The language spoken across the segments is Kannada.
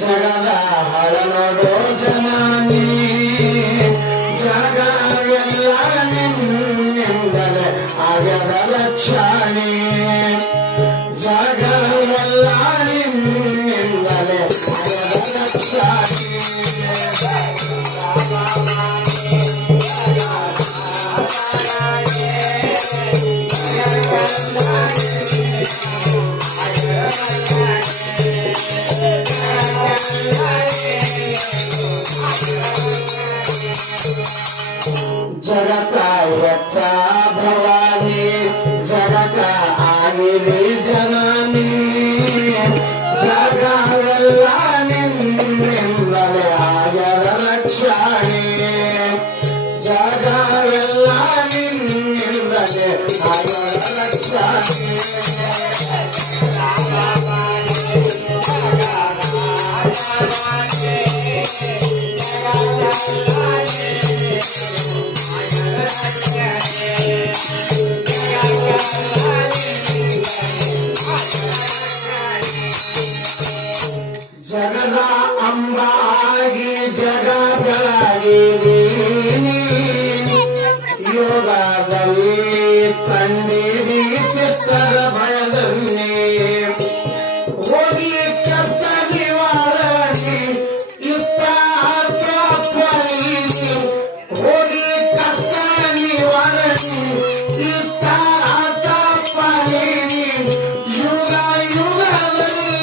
ಜಗದ ಹಳನೋಡೋ ಜನಾನಿ ಜಗವೆಲ್ಲ ನಿನ್ನಿಂದಲೇ ಆಗ್ಯದ ಲಕ್ಷಾಣಿ ಜಗವೆಲ್ಲ ನಿನ್ನಿಂದಲೇ ಆಗ್ಯದ ಲಕ್ಷಾಣಿ जगता भवानी जगका आगिरी जनानी जगवेल्ल निन्निंदले ಆಗ್ಯದ ರಕ್ಷಾಣಿ ಜಗವೆಲ್ಲ ನಿನ್ನಿಂದಲೇ ಆಗ್ಯದ ರಕ್ಷಾಣಿ ಜಗದ ಅಂಬಾಗಿ ಜಗ ಬೆಳಗಿದೀನಿ ಯೋಗದಲ್ಲಿ ಕಂಡಿರಿ ಶಿಷ್ಟರ ಭಯದಲ್ಲಿ ಹೋಗಿ ಕಷ್ಟ ನಿವಾರಣೆ ಇಷ್ಟ ಫಲೀನಿ ಹೋಗಿ ಕಷ್ಟ ನಿವಾರಣೆ ಇಷ್ಟ ಫಲೀನಿ ಯುಗ ಯುಗದಲ್ಲಿ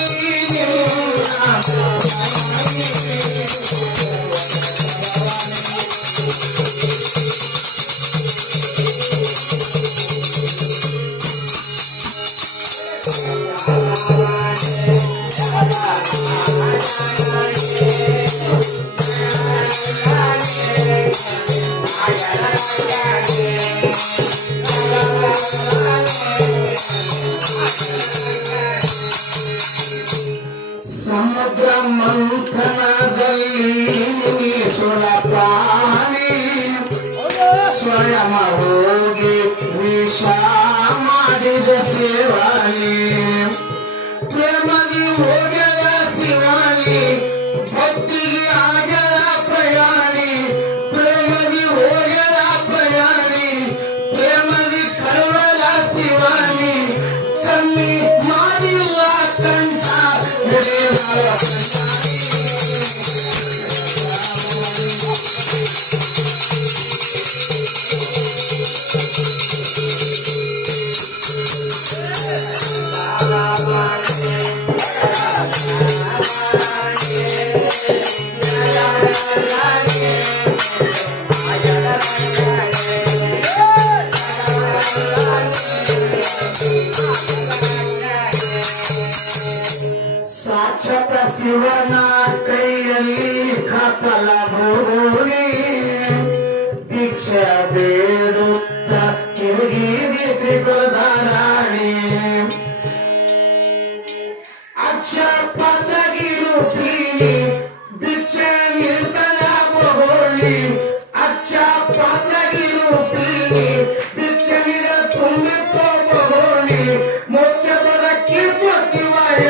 ಸಮುದ್ರ ಮಂಥನದಲ್ಲಿ ಸುರಪಾಣಿ ಸ್ವಯಂ ಹೋಗಿ ವಿಷ ಮಾಡಿದ ಸೇವಾನಿ ಪ್ರೇಮದಿ ಹೋಗ್ಯದ ಶಿವಾನಿ ಭಕ್ತಿಗೆ ಆಗ್ಯದ ಪ್ರಯಾಣಿ ಪ್ರೇಮದಿ ಹೋಗ್ಯದ ಪ್ರಯಾಣಿ ಪ್ರೇಮದಿ ಕಳವಳ ಶಿವಾನಿ ಕಮ್ಮಿ ಮಾಡಿಲ್ಲ ಕಂಠ ಸಾಕ್ಷಾತ್ ಶಿವನ ಕೈಯಲ್ಲಿ ಕಪಲ ಭೂಮಿ ಭಿಕ್ಷೆ ಬೇಡುತ್ತ ತಿರುಗಿ ತ್ರಿಕುಲಧಾರಾಣಿ ಅಕ್ಷಪಥಗಿ ರೂಪಿಣಿ ಭಿಕ್ಷೆ ನಿರ್ತರ ಬೋಳಿ ಅಕ್ಷಪಥಗಿ ರೂಪಿಣಿ ಭಿಕ್ಷೆ ನಿರ ತುಂಬಿಕೋ ಬೋಳಿ ಮೋಕ್ಷದ ಕೀರ್ತ ಶಿವಾಯ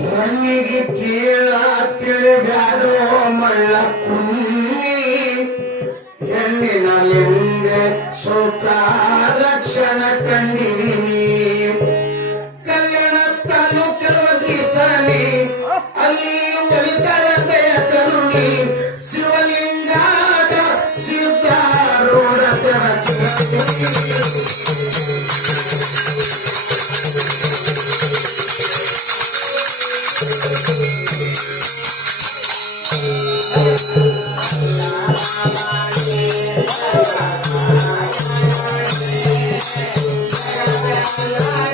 ಹೆಣ್ಣಿಗೆ ಕೀಳ ತಿಳಿಬ್ಯಾಡೋ ಮಳ್ಳ ಕುನ್ನಿ ಹೆಣ್ಣಿನ ಲಿಂಗೆ ಸುಖ ಲಕ್ಷಣ ಕಂಡಿದೀನಿ ಕಲ್ಯಾಣ ತಾನು ಕೆಲವ ದಿವಸನಿ ಅಲ್ಲಿ ಒಲಿತರತೆಯ ಕರುಣಿ ಶಿವಲಿಂಗಾದ ಸಿದ್ಧಾರೂಢ ಸರಚ La